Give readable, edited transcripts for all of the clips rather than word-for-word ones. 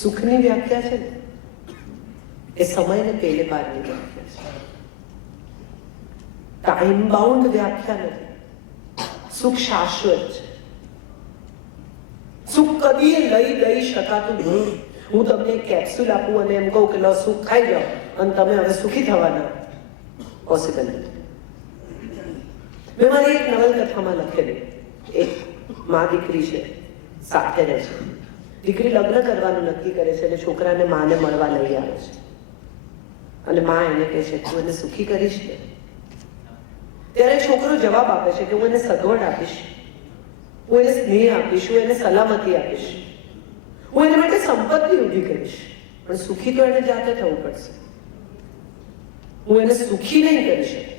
સુખની વ્યાખ્યા છે ને એ સમયને પેલે પારની વ્યાખ્યા છે, ટાઈમ બાઉન્ડ વ્યાખ્યા નથી. સુખ શાશ્વત છે. સુખ કદી લઈ શકાતું નહીં. હું તમને એક કેપ્સ્યુલ આપું અને એમ કહું કે લો સુખ ખાઈ જાઓ અને તમે હવે સુખી થવાના, પોસિબલ નથી. મેં મારી એક નવલકથામાં લખેલું, એક મા દીકરી છે, સાથે રહે છે. દીકરી લગ્ન કરવાનું નક્કી કરે છે અને છોકરાને માને મળવા લઈ આવે છે અને મા એને કહે છે તું એને સુખી કરીશ ને? ત્યારે છોકરો જવાબ આપે છે કે હું એને સગવડ આપીશ, હું એને સ્નેહ આપીશ, હું એને સલામતી આપીશ, હું એના માટે સંપત્તિ ઊભી કરીશ, પણ સુખી તો એને જાતે થવું પડશે. હું એને સુખી નહીં કરી શકું.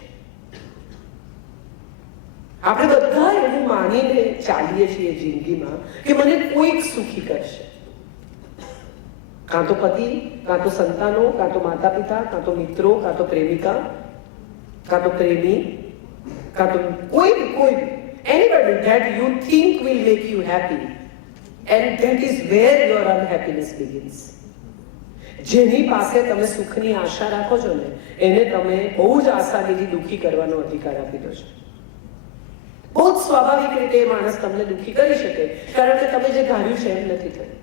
આપણે બધા એવું માનીને ચાલીએ છીએ જિંદગીમાં કે મને કોઈક સુખી કરશે, કાં તો પતિ, કાં તો સંતાનો, કાં તો માતા પિતા, કાં તો મિત્રો, કાં તો પ્રેમિકા, કાં તો પ્રેમી, કાં તો કોઈ anybody that you think will make you happy, and that is where your unhappiness begins. જેની પાસે તમે સુખની આશા રાખો છો ને એને તમે બહુ જ આસાનીથી દુઃખી કરવાનો અધિકાર આપી દો છો. બહુ જ સ્વાભાવિક રીતે એ માણસ તમને દુઃખી કરી શકે, કારણ કે તમે જે ધાર્યું છે એમ નથી થયું,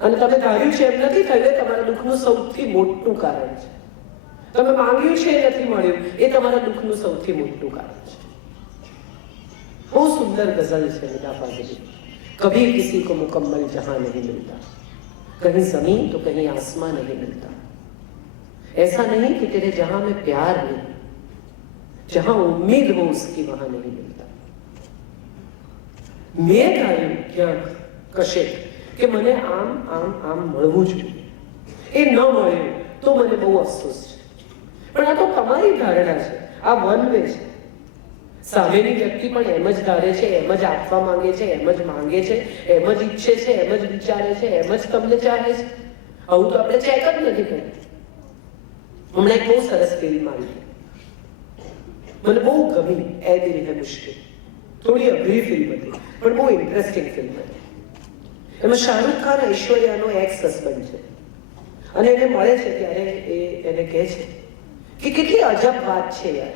અને તમે ધાર્યું છે એમ નથી થયું એ તમારા દુઃખનું સૌથી મોટું કારણ છે. તમે માંગ્યું છે એ નથી મળ્યું એ તમારા દુઃખનું સૌથી મોટું કારણ છે. બહુ સુંદર ગઝલ છે નિગાહ ફાઝલી, કભી કિસી કો મુકમ્મલ જહાં નહીં મિલતા, कहीं जमीन तो कहीं आसमान नहीं मिलता, ऐसा नहीं कि तेरे जहां में प्यार नहीं, जहां उम्मीद हो उसकी वहां नहीं मिलता. મેં ધાર્યું ક્યાંક કશે કે મને આમ આમ આમ મળવું જોઈએ, એ ન મળ્યું તો મને બહુ અફસોસ છે. પણ આ તો તમારી ધારણા છે, આ વન વે છે. સામેની વ્યક્તિ પણ એમ જ ધારે છે, એમ જ આપવા માંગે છે, એમ જ માંગે છે, એમ જ ઈચ્છે છે, એમ જ વિચારે છે, એમ જ તમને ચાહે છે. આવું તો આપણે ચેક જ નથી કર્યું. હમણાં એક બહુ સરસ ફિલ્મ આવી, મને બહુ ગમી, એ દિલ હે મુશ્કિલ. થોડી અઘરી ફિલ્મ હતી પણ બહુ ઇન્ટરેસ્ટિંગ ફિલ્મ હતી. એમાં શાહરુખ ખાન ઐશ્વર્યાનો એક્સ હસબન્ડ છે અને એને મળે છે ત્યારે એ એને કહે છે કે કેટલી અજબ વાત છે યાર,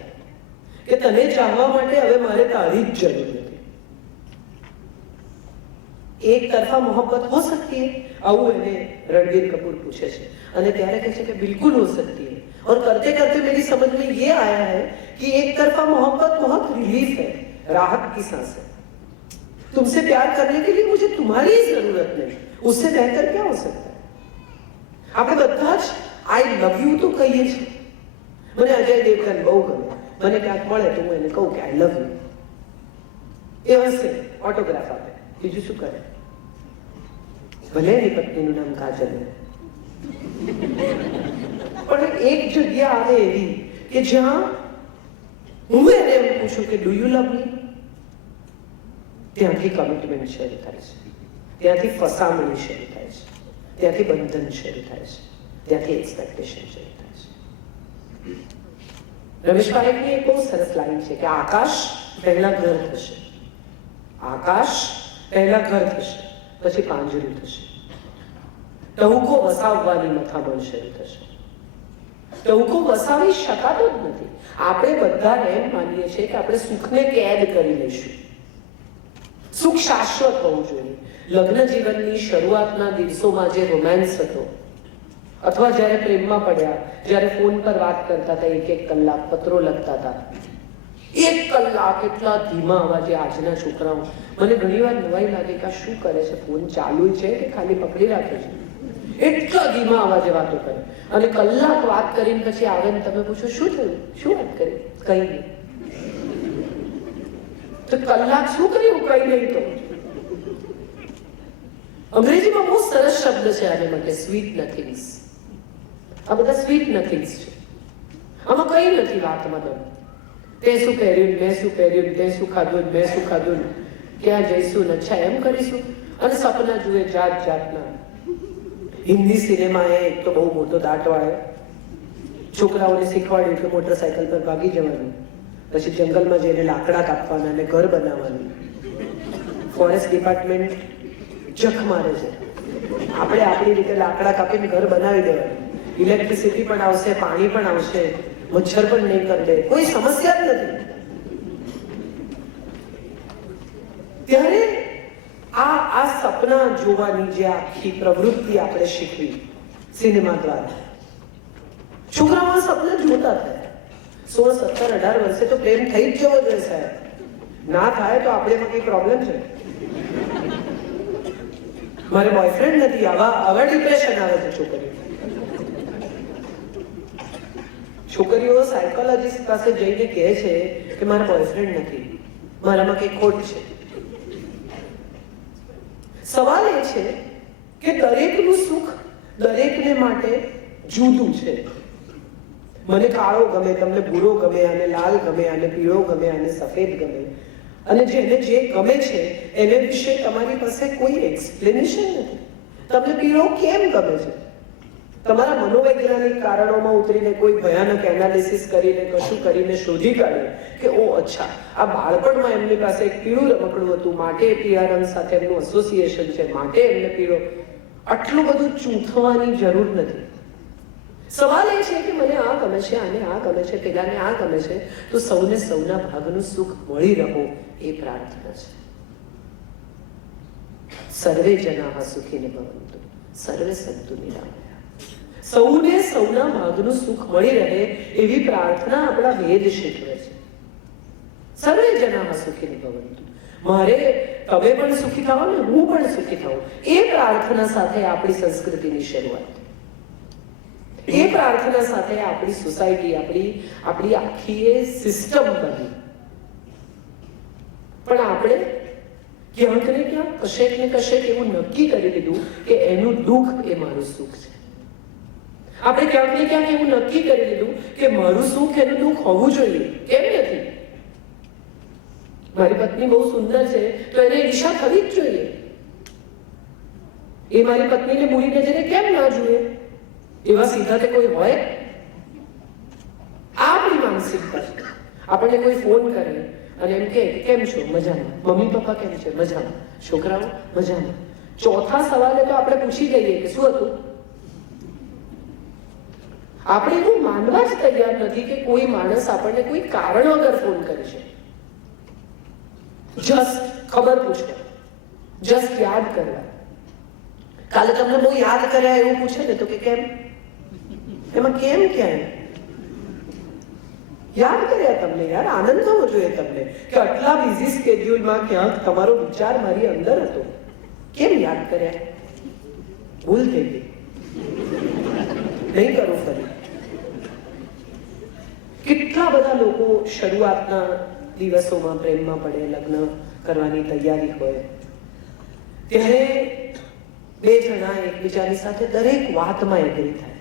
કે તને ચાહવા માટે હવે મારે તારી જ જરૂર નથી. એક તરફા મોહબ્બત હો सकती है, આવું એને रणबीर कपूर पूछे છે અને ત્યારે કહે છે કે बिल्कुल हो सकती है, और करते करते मेरी समझ में ये आया है कि एक तरफा मोहब्बत बहुत रिलीफ है, राहत की सांस है. तुमसे प्यार करने के लिए मुझे तुम्हारी जरूरत नहीं, उससे बेहतर क्या हो सकता है. આપણે બધા જ આઈ લવ યુ તો કહીએ છીએ. મને અજય દેવગન બહુ ગમે, મને ક્યાંક મળે તો હું એને કહું કે આઈ લવ યુ, એ હશે, ઓટોગ્રાફ આપે, બીજું શું કરે. ભલે એની પત્નીનું નામ કાજલ, પણ એક જગ્યા આવે એવી કે જ્યાં હું એને એમ પૂછું કે ડુ યુ લવ મી, ત્યાંથી કમિટમેન્ટ શરૂ થાય છે, ત્યાંથી ફસામણી શરૂ થાય છે, ત્યાંથી બંધન શરૂ થાય છે, ત્યાંથી એક્સપેક્ટેશન શરૂ થાય છે. રમેશ પારેખની એક બહુ સરસ લાઈન છે કે આકાશ પહેલા ઘર થશે, આકાશ પહેલા ઘર થશે, પછી પાંજરું થશે, ટહુકો વસાવવાની મથામણ શરૂ થશે. ટહુકો વસાવી શકાતો જ નથી. આપણે બધા એમ માનીએ છીએ કે આપણે સુખને કેદ કરી લઈશું. સુખ શાશ્વત હોવું જોઈએ. લગ્ન જીવનની શરૂઆતના દિવસોમાં જે રોમાન્સ હતો, અથવા જ્યારે પ્રેમમાં પડ્યા, જ્યારે ફોન પર વાત કરતા હતા, એક એક કલાક પત્રો લખતા હતા, 1 કલાક એટલા ધીમા અવાજે આજના છોકરાઓ, મને ઘણી વાર નવાઈ લાગે કે આ શું કરે છે, ફોન ચાલુ છે કે ખાલી પકડી રાખે છે, એટલા ધીમા અવાજે વાતો કરે. અને કલાક વાત કરીને પછી આવે ને તમે પૂછો શું થયું, શું વાત કરી, કઈ નહીં. તો કલાક શું કર્યું, કઈ નહીં. તો અંગ્રેજીમાં બહુ સરસ શબ્દ છે આને માટે, સ્વીટ નથિંગ્સ. આ બધા સ્વીટ નથિંગ્સ છે, આમાં કઈ નથી વાતમાં દમ. તે શું પહેર્યું, મેં શું પહેર્યું, તે શું ખાધું, મેં શું ખાધું, ક્યાં જઈશું, અચ્છા એમ કરીશું, અને સપના જુએ જાત જાતના. હિન્દી સિનેમાએ એક તો બહુ મોટો દાટ વાળ્યો, છોકરાઓને શીખવાડ્યું કે મોટરસાયકલ પર ભાગી જવાનું, પછી જંગલમાં જઈને લાકડા કાપવાના અને ઘર બનાવવાનું. ફોરેસ્ટ ડિપાર્ટમેન્ટ જખ મારે છે આપણે આપણી રીતે લાકડા કાપીને ઘર બનાવી દેવાનું, ઇલેક્ટ્રિસિટી પણ આવશે, પાણી પણ આવશે, મચ્છર પણ નહીં કરડે, કોઈ સમસ્યા જ નથી. ત્યારે આ સપના જોવાની જે આખી પ્રવૃત્તિ આપણે શીખવી સિનેમા દ્વારા, છોકરાઓ સપના જોતા થાય. 16, 17, 18 વર્ષે તો પ્રેમ થઈ જ જવો જોઈએ સાહેબ. ના થાય તો આપણેમાં કઈ પ્રોબ્લેમ છે. મારે બોયફ્રેન્ડ નથી, આવા ડિપ્રેશન આવે છે છોકરીઓ સાયકોલોજીસ્ટ પાસે જઈને કહે છે કે મારા બોયફ્રેન્ડ નથી, મારામાં કઈ ખોટ છે. સવાલ એ છે કે દરેકનું સુખ દરેકને માટે જુદું છે. મને કાળો ગમે, તમને ભૂરો ગમે, આને લાલ ગમે, આને પીળો ગમે, આને સફેદ ગમે, અને જેને જે ગમે છે એને વિશે તમારી પાસે કોઈ એક્સપ્લેનેશન નથી. તમને પીળો કેમ ગમે છે? તમારા મનોવૈજ્ઞાનિક કારણોમાં ઉતરીને કોઈ ભયાનક એનાલિસિસ કરીને કશું કરીને શોધી કાઢે કે ઓ અચ્છા, આ બાળપણમાં એમની પાસે એક પીળું રમકડું હતું, માટે પીળા રંગ સાથે એમનું એસોસિએશન છે, માટે એમને પીળો. આટલું બધું ચૂંથવાની જરૂર નથી. સવાલ એ છે કે મને આ ગમે છે, આને આ ગમે છે, પેલાને આ ગમે છે, તો સૌને સૌના ભાગનું સુખ મળી રહો એ પ્રાર્થના છે. સર્વે જનાઃ સુખીન ભવન્તુ, સર્વે સંતુ નિરામયા. સૌને સૌના ભાગનું સુખ મળી રહે એવી પ્રાર્થના આપણા વેદ શીખવે છે. સર્વે જનાઃ સુખીન ભવન્તુ, મારે તમે પણ સુખી થાઓ ને હું પણ સુખી થાઉં, એ પ્રાર્થના સાથે આપણી સંસ્કૃતિની શરૂઆત, એ પ્રાર્થના સાથે આપણી સોસાયટી, આપણી આખી એ સિસ્ટમ બની. પણ આપણે ક્યાંક ને ક્યાંક કશેક ને કશેક એવું નક્કી કરી દીધું કે એનું દુઃખ એ મારું સુખ છે. આપણે ક્યાંક ને ક્યાંક એવું નક્કી કરી દીધું કે મારું સુખ એનું દુઃખ હોવું જોઈએ. કેમ નથી? મારી પત્ની બહુ સુંદર છે તો એને ઈર્ષા થવી જ જોઈએ. એ મારી પત્નીને બુરી નજરે કેમ ના જોઈએ? એવા સીધા તે કોઈ હોય? આપણી માનસિકતા છે. આપણને કોઈ ફોન કરે અને એમ કે કેમ છો? મજામાં. મમ્મી પપ્પા કેમ છે? મજામાં. છોકરાઓ મજામાં. ચોથા સવાલે તો આપણે પૂછી લઈએ કે શું હતું? આપણે એવું માનવા જ તૈયાર નથી કે કોઈ માણસ આપણને કોઈ કારણ વગર ફોન કરે છે. જસ્ટ ખબર પૂછવા, જસ્ટ યાદ કરવા. કાલે તમને બહુ યાદ કર્યા એવું પૂછે ને તો કે કેમ? એમાં કેમ ક્યાં? યાદ કર્યા તમને, યાર આનંદ થવો જોઈએ તમને કે આટલા બિઝી સ્કેડ્યુલમાં ક્યાંક તમારો વિચાર મારી અંદર હતો. કેમ યાદ કર્યા? ભૂલ થઈ ગઈ, નહીં કરું ફરી. કેટલા બધા લોકો શરૂઆતના દિવસોમાં પ્રેમમાં પડે, લગ્ન કરવાની તૈયારી હોય ત્યારે બે જણા એકબીજાની સાથે દરેક વાતમાં એગ્રી થાય.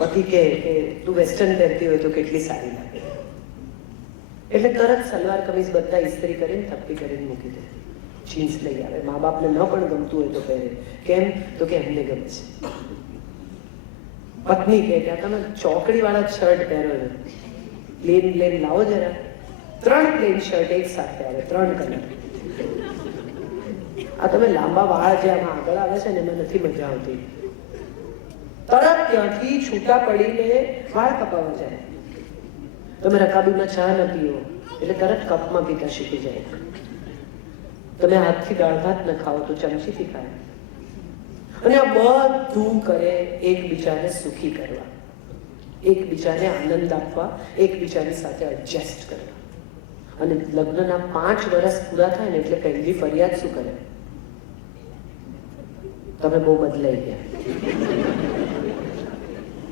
પતિ કહે કે તું વેસ્ટર્ન પહેરતી હોય તો કેટલી સારી લાગે, એટલે તરત સલવાર કમીઝ બધા ઇસ્ત્રી કરીને થપ્પી કરીને મૂકી દે, જીન્સ લઈ આવે. મા બાપને ન પણ ગમતું હોય તો પહેરે. કેમ? તો કે એમને ગમે છે. પત્ની કહે કે તમે ચોકડી વાળા શર્ટ પહેરો છો, પ્લેન લાવો જરા. 3 પ્લેન શર્ટ એક સાથે આવે, 3 કલર. આ તમે લાંબા વાળ જે આમાં આગળ આવે છે ને એમાં નથી મજા આવતી. તરત ત્યાંથી છૂટા પડીને વાળ કપાવા જાય. તમે રકાબીમાં ચા ન પીઓ એટલે તરત કપમાં પીતા શીખી જાય. તમે હાથથી દાળ ભાત ન ખાઓ તો ચમચીથી ખાય. અને આ બધું કરે એકબીજાને સુખી કરવા, એકબીજાને આનંદ આપવા, એકબીજાની સાથે એડજસ્ટ કરવા. અને લગ્નના 5 વર્ષ પૂરા થાય ને એટલે પહેલી ફરિયાદ શું કરે? તમે બહુ બદલાઈ ગયા.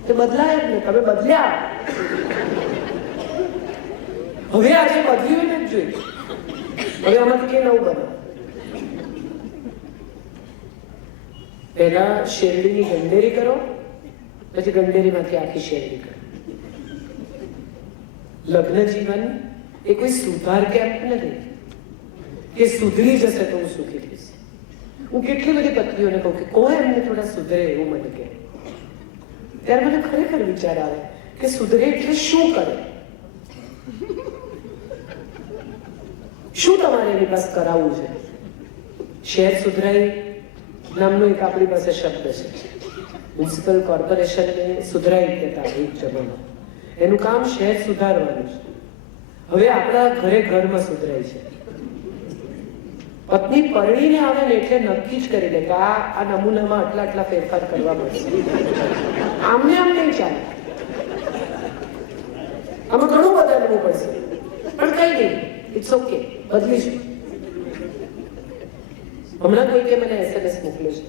તો બદલાય જ ને, તમે બદલ્યા. હવે આજે બદલ્યું ને જ જોઈએ. હવે આમાંથી કે નવું બને. પહેલા શેરડીની ગંડેરી કરો, પછી ગંડેરીમાંથી આખી શેરડી કરો. લગ્ન જીવન એ કોઈ સુધાર કેમ્પ નથી કે સુધરી જશે તો હું સુખી થઈશ. હું કેટલી બધી પત્નીઓને કહું કે કોઈ એમને થોડા સુધરે એવું મને કહે. ત્યારે મને ખરેખર વિચાર આવે કે સુધરે એટલે શું કરે? શું તમારે એની પાસે કરાવવું છે? શહેર સુધરાય, નામનો એક આપણી પાસે શબ્દ છે. મ્યુનિસિપલ કોર્પોરેશનને સુધરાઈ કહેતા એક જમાનો. એનું કામ શહેર સુધારવાનું છે. હવે આપણા ઘરે ઘરમાં સુધરાય છે. પત્ની પરણીને આવે ને એટલે નક્કી જ કરી દે કે આ નમૂનામાં આટલા ફેરફાર કરવા પડશે. આમને આમ નહીં ચાલે, આમાં ઘણું બદલવું પડશે, પણ કઈ નહીં, ઇટ્સ ઓકે, બદલીશું. હમણાં કોઈકે મને SMS મોકલ્યો છે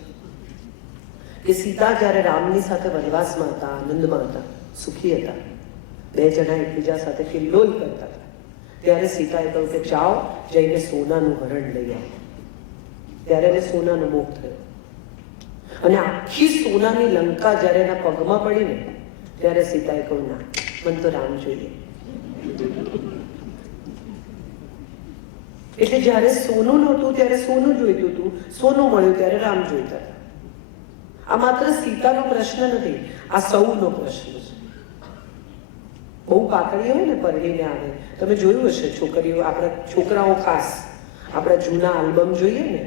કે સીતા જ્યારે રામની સાથે વનવાસમાં હતા, આનંદમાં હતા, સુખી હતા, બે જણા એકબીજા સાથે કિલ્લોલ કરતા હતા, ત્યારે સીતાએ કહ્યું કે જાઓ જઈને સોનાનું હરણ લઈ આવો. ત્યારે એને સોનાનો મોહ થયો અને આખી સોનાની લંકા જ્યારે એના પગમાં પડી ને ત્યારે સીતાએ કહ્યું ના, મને તો રામ જોઈએ. એટલે જ્યારે સોનું નહોતું ત્યારે સોનું જોઈતું હતું, સોનું મળ્યું ત્યારે રામ જોઈતા હતા. આ માત્ર સીતાનો પ્રશ્ન નથી, આ સૌનો પ્રશ્ન છે. બહુ પાતળી હોય ને પરણીને આવે, તમે જોયું હશે છોકરીઓ, આપણા છોકરાઓ ખાસ, આપણા જૂના આલ્બમ જોઈએ ને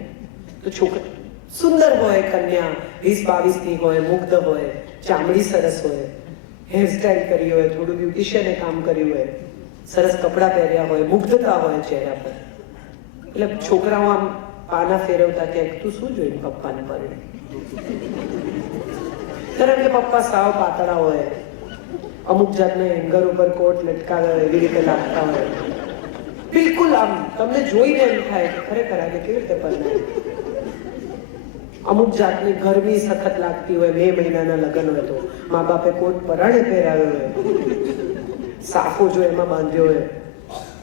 તો છોકરી સુંદર હોય, કન્યા 20-22ની હોય, મુગ્ધ હોય, ચામડી સરસ હોય, હેરસ્ટાઈલ કરી હોય, થોડું બ્યુટિશિયને કામ કર્યું હોય, સરસ કપડાં પહેર્યા હોય, મુગ્ધતા હોય ચહેરા પર. એટલે છોકરાઓ આમ પાના ફેરવતા કે તું શું જોઈને પપ્પાને પરણે? કારણ કે પપ્પા સાવ પાતળા હોય, અમુક જાતના હેંગર ઉપર કોટ લટકાવ્યા હોય, એવી રીતે લાગતા હોય. બિલકુલ આમ તમને જોઈને એમ થાય કે ખરેખર આને કેવી રીતે પરણાય. અમુક જાતની ગરમી સખત લાગતી હોય, મે મહિનાના લગ્ન હોય તો મા બાપે કોટ પરાણે પહેરાવ્યો હોય, સાફો જો એમાં બાંધ્યો હોય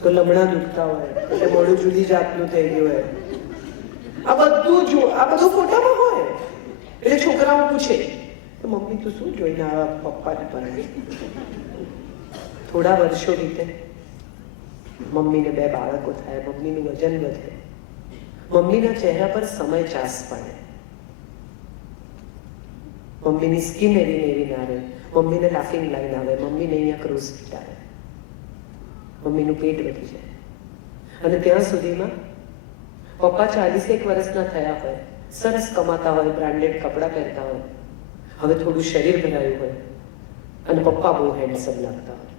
તો લમણા દુખતા હોય, એટલે મોડું જુદી જાતનું થઈ ગયું હોય. આ બધું ફોટામાં હોય. એટલે છોકરાઓ પૂછે તો મમ્મી તું શું જોઈને આવા પપ્પાને પરણે? થોડા વર્ષો વીતે, મમ્મીને 2 બાળકો થાય, મમ્મીનું વજન વધે, મમ્મીના ચહેરા પર સમય ચાસ પડે, મમ્મીની સ્કિન એવી ના રહે, મમ્મીને લાફિંગ લાઈન આવે, મમ્મીને અહીંયા ક્રોસ ફીટ આવે, મમ્મીનું પેટ વધી જાય. અને ત્યાં સુધીમાં પપ્પા 41 વર્ષના થયા હોય, સરસ કમાતા હોય, બ્રાન્ડેડ કપડાં પહેરતા હોય, હવે થોડું શરીર બનાવ્યું હોય અને પપ્પા બહુ હેન્ડસમ લાગતા હોય.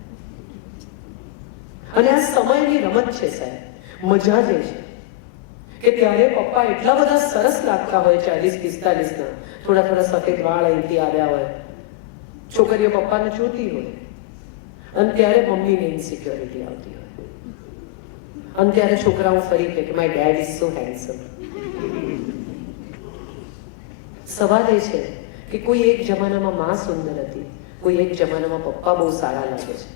અને આ સમયની રમત છે સાહેબ. મજા જે છે કે ત્યારે પપ્પા એટલા બધા સરસ લાગતા હોય, 40-45ના, થોડા સફેદ વાળ અહીંથી આવ્યા હોય, છોકરીઓ પપ્પાને જોતી હોય, અને ત્યારે મમ્મીને ઇન્સિક્યોરિટી આવતી હોય, અને ત્યારે છોકરાઓ ફરી કે my dad is so handsome. સવાલ એ છે કે કોઈ એક જમાનામાં માં સુંદર હતી, કોઈ એક જમાનામાં પપ્પા બહુ સારા લાગે છે.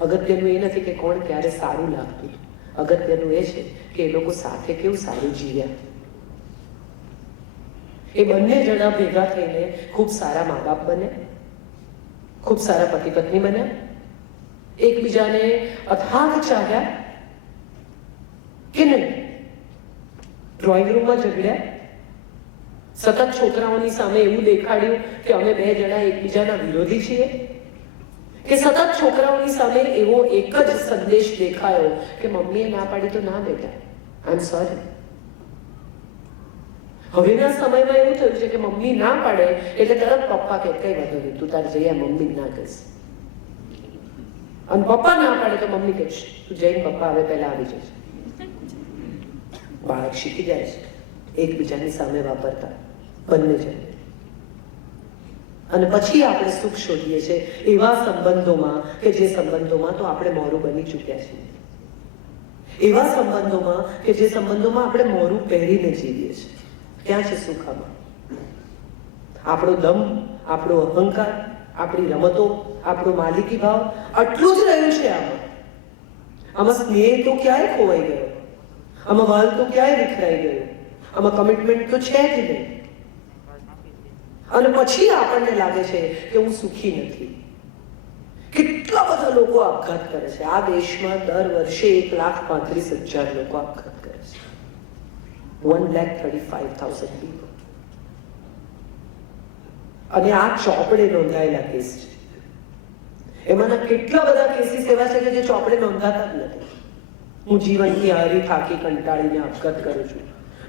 અગત્યનું એ નથી કે કોણ ક્યારે સારું લાગતું, અગત્યનું એ છે કે એ લોકો સાથે કેવું સારું જીવ્યા. એ બંને જણા ભેગા થઈને ખૂબ સારા મા બાપ બને, ખૂબ સારા પતિ પત્ની બન્યા, એકબીજાને અથાગ ચાહ્યા કે નહીં, ડ્રોઈંગ રૂમમાં ઝઘડ્યા, સતત છોકરાઓની સામે એવું દેખાડ્યું કે અમે 2 જણા એકબીજાના વિરોધી છીએ, કે સતત છોકરાઓની સામે એવો એક જ સંદેશ દેખાયો કે મમ્મીએ ના પાડી તો ના બેટા, આઈ એમ સોરી. હવેના સમયમાં એવું થયું છે કે મમ્મી ના પાડે એટલે તરત પપ્પા કે કઈ વાંધો નહીં, તું તારે જઈ મમ્મી ના કહીશ, અને પપ્પા ના પાડે તો મમ્મી કહીશ તું જઈને પપ્પા હવે પહેલા આવી જશે. બાળક શીખી જાય છે એકબીજાની સામે વાપરતા બંને જણ. અને પછી આપણે સુખ શોધીએ છીએ એવા સંબંધોમાં કે જે સંબંધોમાં તો આપણે મોરું બની ચૂક્યા છીએ, એવા સંબંધોમાં કે જે સંબંધોમાં આપણે મોરું પહેરીને જીવીએ છીએ. ક્યાં છે સુખ આમાં? આપણો દમ, આપણો અહંકાર, આપણી રમતો, આપણો માલિકી ભાવ, આટલું જ રહ્યું છે આમાં. આમાં સ્નેહ તો ક્યાંય ખોવાઈ ગયો, આમાં વાલ તો ક્યાંય વિખરાઈ ગયો, આમાં કમિટમેન્ટ તો છે જ નહીં. અને પછી આપણને લાગે છે કે હું સુખી નથી. કેટલા બધા લોકો આપઘાત કરે છે આ દેશમાં. દર વર્ષે 1,35,000 લોકો આપઘાત કરે છે. 1,35,000 people. અને આ ચોપડે નોંધાયેલા કેસ છે. એમાંના કેટલા બધા કેસીસ એવા છે કે જે ચોપડે નોંધાતા જ નથી. હું જીવનથી હારી થાકી કંટાળીને આપઘાત કરું છું,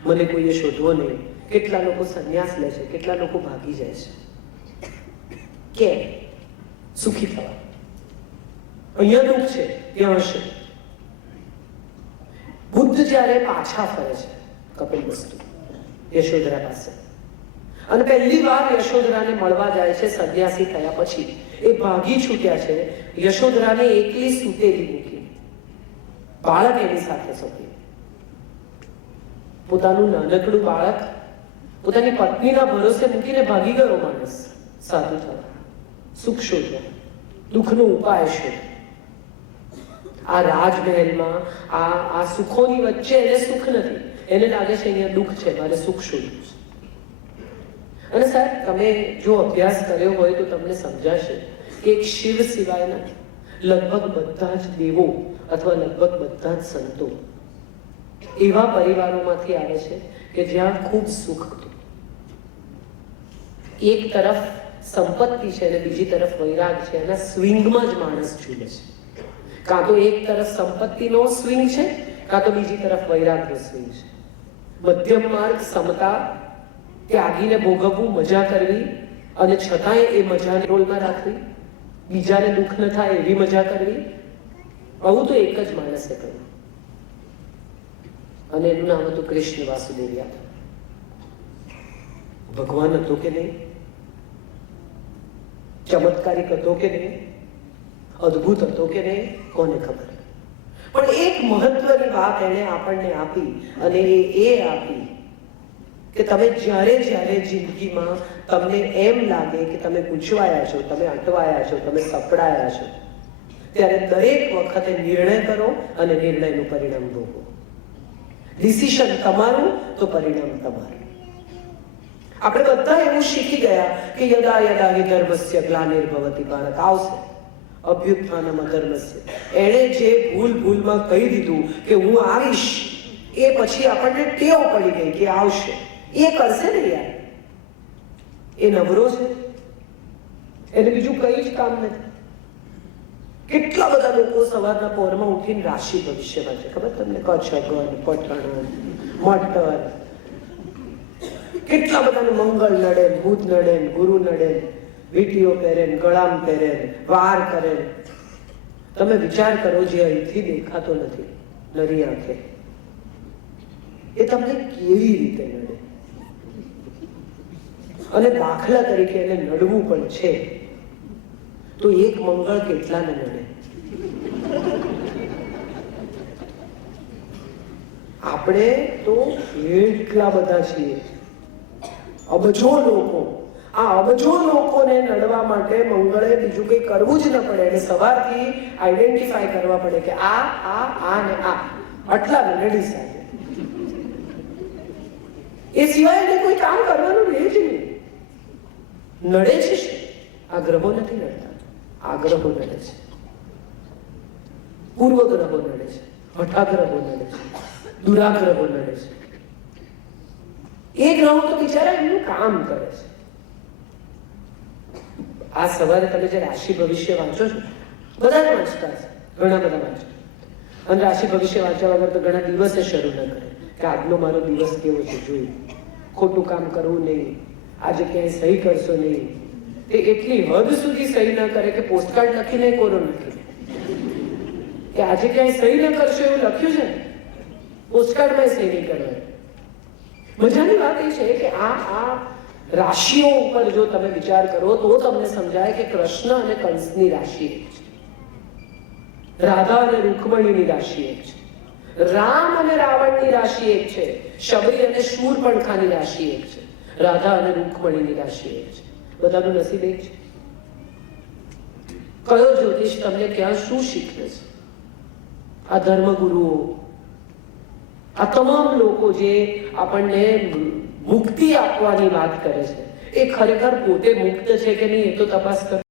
મને કોઈએ શોધવો નહીં, કેટલા લોકો સંન્યાસ લે છે, કેટલા લોકો ભાગી જાય છે. કેમ? સુખી થવા. અહીંયા દુઃખ છે, ત્યાં હશે. બુદ્ધ જ્યારે પાછા ફરે છે કપિલવસ્તુ યશોધરા પાસે, અને પહેલી વાર યશોધરાને મળવા જાય છે સંન્યાસી થયા પછી, એ ભાગી છૂટ્યા છે. યશોધરાને એકલી સૂતેલી મૂકી, બાળક એની સાથે સોંપી. પોતાનું નાનકડું બાળક પોતાની પત્નીના ભરોસે મૂકીને ભાગી ગયો માણસ સાધુ થવા, સુખ શોધવા, દુઃખનો ઉપાય શોધવા. આ રાજમહેલમાં આ સુખોની વચ્ચે એને સુખ નથી, એને લાગે છે અહીંયા દુઃખ છે, મારે સુખ શોધવું છે. અને સાહેબ, તમે જો અભ્યાસ કર્યો હોય તો તમને સમજાશે કે એક શિવ સિવાયના લગભગ બધા જ દેવો અથવા લગભગ બધા જ સંતો એવા પરિવારોમાંથી આવે છે કે જ્યાં ખૂબ સુખ હતું. એક તરફ સંપત્તિ છે અને બીજી તરફ વૈરાગ છે, એના સ્વિંગમાં જ માણસ ઝૂલે છે. કાં તો એક તરફ સંપત્તિનો સ્વિંગ છે, કાં તો બીજી તરફ વૈરાગનો સ્વિંગ છે. મધ્યમ માર્ગ, સમતા, ત્યાગીને ભોગવવું, મજા કરવી, અને છતાંય એ મજાને રોલમાં રાખવી, બીજાને દુઃખ ન થાય એવી મજા કરવી, આવું તો એક જ માણસે કર્યું. અને એનું નામ હતું કૃષ્ણ વાસુદેવ યાદવ. ભગવાન હતો કે નહીં, ચમત્કારિક હતો કે નહીં, અદ્ભુત હતો કે નહીં, કોને ખબર. પણ એક મહત્વની વાત એણે આપણને આપી, અને એ આપી કે તમે જ્યારે જ્યારે જિંદગીમાં તમને એમ લાગે કે તમે ગૂંચવાયા છો, તમે અટવાયા છો, તમે સપડાયા છો, ત્યારે દરેક વખતે નિર્ણય કરો અને નિર્ણયનું પરિણામ ભોગવો. ડિસિઝન તમારું તો પરિણામ તમારું. આપણે બધા એવું શીખી ગયા કે યદા યદા હિ ધર્મસ્ય ગ્લાનિર્ભવતિ ભારત, આવશે અભ્યુત્થાનમ અધર્મસ્ય. એણે જે ભૂલમાં કહી દીધું કે હું આવીશ, એ પછી આપણને ટેવ પડી ગઈ કે આવશે, એ કરશે ને યાર. એ નવરો છે, એને બીજું કઈ જ કામ નથી. કેટલા બધા લોકો સવારના પોરમાં ઉઠીને રાશિ ભવિષ્ય વાંચે, ખબર તમને? કચ્છગન, પઠણ, મટર. કેટલા બધાને મંગળ નડે, બુધ નડે, ગુરુ નડે, વીટીઓ પહેરે, ગળામ પહેરે, વાર કરે. તમે વિચાર કરો, જે અહીંથી દેખાતો નથી નરી આંખે, એ તમને કેવી રીતે નડે? અને દાખલા તરીકે એને નડવું પણ છે તો એક મંગળ કેટલાને નડે? આપણે તો એટલા બધા છીએ, અબજો લોકો. આ અબજો લોકોને નડવા માટે મંગળે બીજું કંઈ કરવું જ ન પડે. એને સવારથી આઈડેન્ટિફાય કરવા પડે કે આ ને આ આટલા નડી સાથે. એ સિવાય એને કોઈ કામ કરવાનું રહે જ નહીં. નડે છે શું? આ ગ્રહો નથી નડતા, આ ગ્રહો નડે છે, પૂર્વ ગ્રહો નડે છે, હઠાગ્રહો નડે છે, દુરાગ્રહો નડે છે. એ ગ્રહો તો બિચારા એમનું કામ કરે છે. આ સવારે તમે જે રાશિ ભવિષ્ય વાંચો છો, બધા જ વાંચતા છે, ઘણા બધા વાંચો. અને રાશિ ભવિષ્ય વાંચ્યા વગર તો ઘણા દિવસે શરૂ ન કરે કે આજનો મારો દિવસ કેવો છે જોયું. ખોટું કામ કરવું નહીં, આજે ક્યાંય સહી કરશો નહીં. તે એટલી હદ સુધી સહી ન કરે કે પોસ્ટકાર્ડ લખીને કોરો નથી કે આજે ક્યાંય સહી ન કરશો એવું લખ્યું છે, પોસ્ટકાર્ડમાં સહી નહીં કરવાની. મજાની વાત એ છે કે આ રાશિઓ ઉપર જો તમે વિચાર કરો તો તમને સમજાય કે કૃષ્ણ અને કંસની રાશિ એક છે, રાધા અને રૂકમણીની રાશિ એક છે, રામ અને રાવણની રાશિ એક છે, શબરી અને શૂરપણખાની રાશિ એક છે, રાધા અને રૂકમણીની રાશિ એક છે. બધાનું નસીબ એક છે. કયો જ્યોતિષ તમને ક્યાં શું શીખવે છે? આ ધર્મગુરુઓ, આ તમામ લોકો જે આપણને મુક્તિ આપવાની વાત કરે છે, એ ખરેખર પોતે મુક્ત છે કે નહીં એ તો તપાસ કરો.